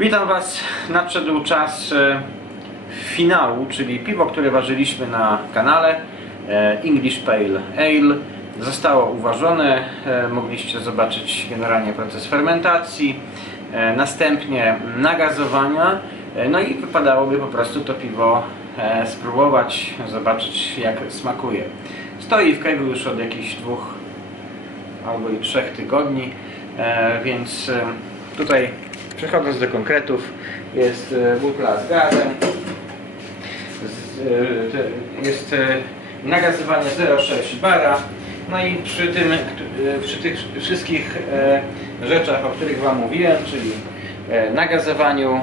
Witam Was. Nadszedł czas e, finału, czyli piwo, które ważyliśmy na kanale e, English Pale Ale. Zostało uważone. E, Mogliście zobaczyć generalnie proces fermentacji, następnie nagazowania. No i wypadałoby po prostu to piwo spróbować, zobaczyć jak smakuje. Stoi w kegu już od jakichś dwóch albo i trzech tygodni, więc tutaj przechodząc do konkretów jest e, butla z gazem, e, jest e, nagazywanie 0,6 bara, no i przy tym, przy tych wszystkich rzeczach, o których Wam mówiłem, czyli nagazowaniu,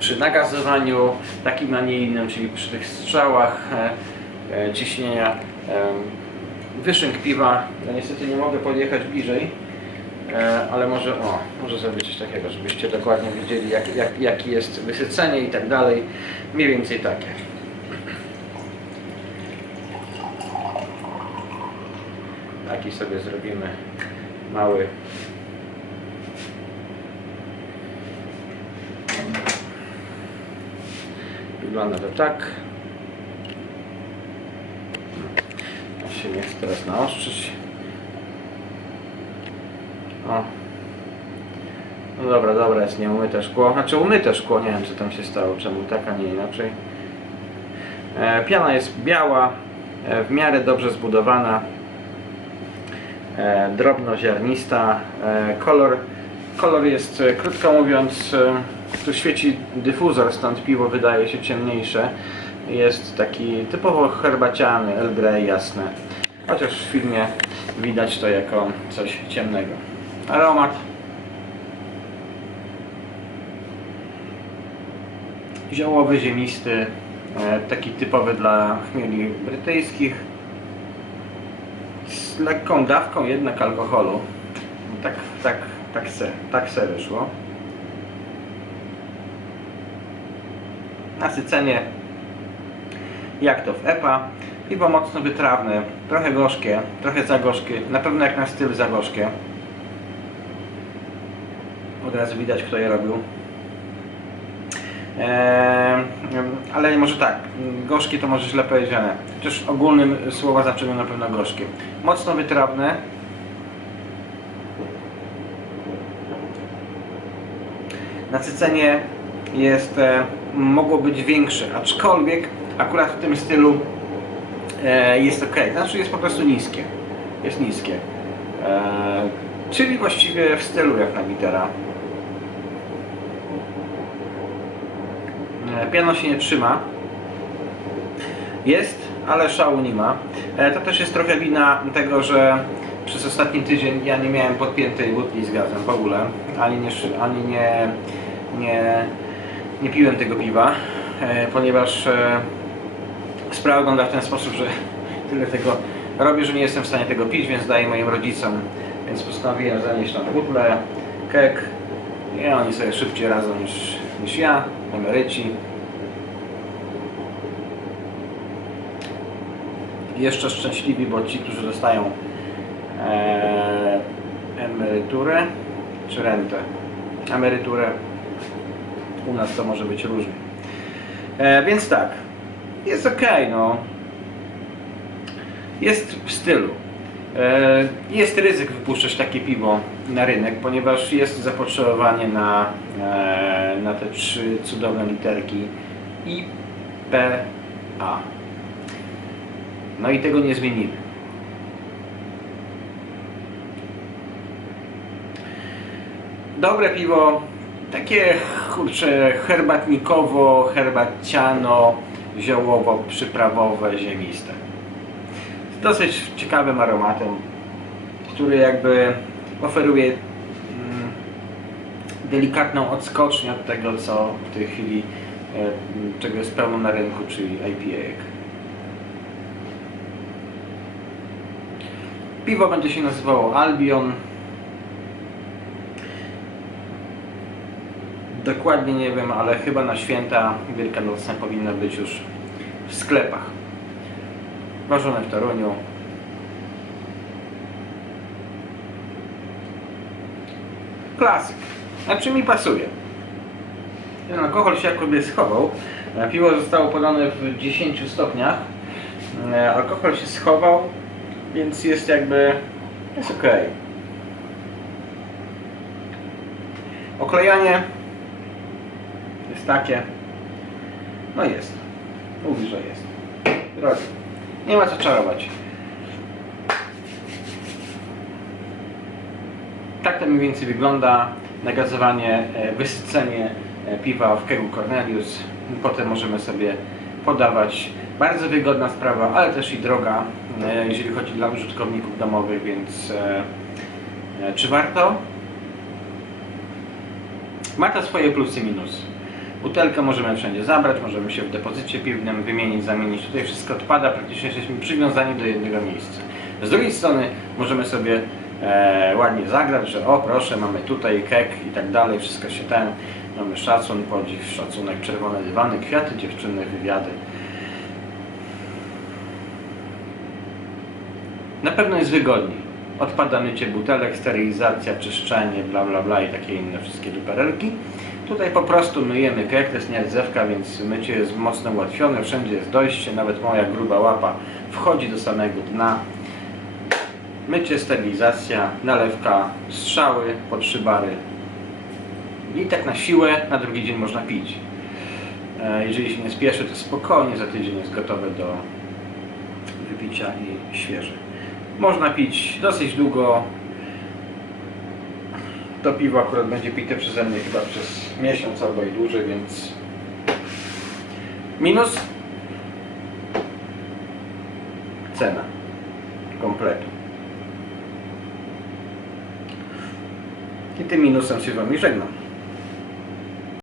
przy nagazowaniu takim, a nie innym, czyli przy tych strzałach ciśnienia wyszynk piwa, ja niestety nie mogę podjechać bliżej, ale może, o, może zrobić coś takiego, żebyście dokładnie widzieli jak, jak, jakie jest wysycenie i tak dalej, mniej więcej takie. Taki sobie zrobimy mały Wygląda to tak. Ja się nie chcę teraz naostrzyć. O. No dobra, dobra, jest nieumyte szkło. Znaczy umyte szkło, nie wiem co tam się stało, czemu tak, a nie inaczej. E, piana jest biała, e, w miarę dobrze zbudowana, e, drobnoziarnista. E, kolor, kolor jest, e, krótko mówiąc, e, tu świeci dyfuzor, stąd piwo wydaje się ciemniejsze. Jest taki typowo herbaciany, El Grey. Chociaż w filmie widać to jako coś ciemnego. Aromat ziołowy, ziemisty, e, taki typowy dla chmieli brytyjskich. Z lekką dawką jednak alkoholu. Tak, tak, tak se, tak se wyszło. Nasycenie jak to w EPA. Piwo mocno wytrawne, trochę gorzkie, trochę za gorzkie, na pewno jak na styl za gorzkie. Od razu widać kto je robił. Eee, ale może tak, gorzkie to może źle powiedziane. Chociaż ogólnym słowa znaczeniu na pewno gorzkie. Mocno wytrawne. Nasycenie jest, e, mogło być większe, aczkolwiek akurat w tym stylu e, jest ok. Znaczy jest po prostu niskie. Jest niskie. E, czyli właściwie w stylu jak na Bitera. Piano się nie trzyma. Jest, ale szału nie ma. E, To też jest trochę wina tego, że przez ostatni tydzień ja nie miałem podpiętej butli z gazem w ogóle. Ani nie, ani nie, nie, nie piłem tego piwa, e, ponieważ e, sprawa wygląda w ten sposób, że tyle tego robię, że nie jestem w stanie tego pić, więc daję moim rodzicom. Więc postanowiłem zanieść tam butlę, kek i oni sobie szybciej radzą niż, niż ja, emeryci. Jeszcze szczęśliwi, bo ci, którzy dostają e, emeryturę czy rentę. Emeryturę u nas to może być różnie. E, więc tak, jest ok, no. Jest w stylu. E, Jest ryzyk wypuszczać takie piwo na rynek, ponieważ jest zapotrzebowanie na, e, na te trzy cudowne literki IPA. No i tego nie zmienimy. Dobre piwo, takie kurczę herbatnikowo, herbaciano, ziołowo, przyprawowe, ziemiste. Dosyć ciekawym aromatem, który jakby oferuje mm, delikatną odskocznię od tego, co w tej chwili e, czego jest pełno na rynku, czyli IPA. Piwo będzie się nazywało Albion. Dokładnie nie wiem, ale chyba na święta wielkanocne powinno być już w sklepach. Ważone w Toruniu. klasyk. Znaczy mi pasuje. Ten alkohol się jakby schował. E, Piwo zostało podane w 10 stopniach. E, Alkohol się schował, więc jest jakby... jest ok. Oklejanie jest takie. No jest. Mówi, że jest. Drogi. Nie ma co czarować. Tak to mniej więcej wygląda nagazowanie, e, wysycenie e, piwa w kegu Cornelius. Potem możemy sobie podawać. Bardzo wygodna sprawa, ale też i droga, e, jeżeli chodzi dla użytkowników domowych, więc czy warto? Ma to swoje plusy i minusy. Butelkę możemy wszędzie zabrać, możemy się w depozycie piwnym wymienić, zamienić. Tutaj wszystko odpada, praktycznie jesteśmy przywiązani do jednego miejsca. Z drugiej strony możemy sobie e, ładnie zagrać, że o proszę, mamy tutaj kek i tak dalej, wszystko się ten, mamy szacun, podziw, szacunek, czerwone dywany, kwiaty, dziewczyny, wywiady. Na pewno jest wygodniej. Odpada mycie butelek, sterylizacja, czyszczenie, bla bla bla i takie inne wszystkie duperelki. Tutaj po prostu myjemy jest nie zewka, więc mycie jest mocno ułatwione, wszędzie jest dojście, nawet moja gruba łapa wchodzi do samego dna. Mycie, sterylizacja, nalewka, strzały, po trzy bary. I tak na siłę, na drugi dzień można pić. E, Jeżeli się nie spieszy, to spokojnie, za tydzień jest gotowe do wypicia i świeże. Można pić dosyć długo. To piwo akurat będzie pite przeze mnie chyba przez miesiąc albo i dłużej, więc minus cena kompletu. I tym minusem się Wami żegnam.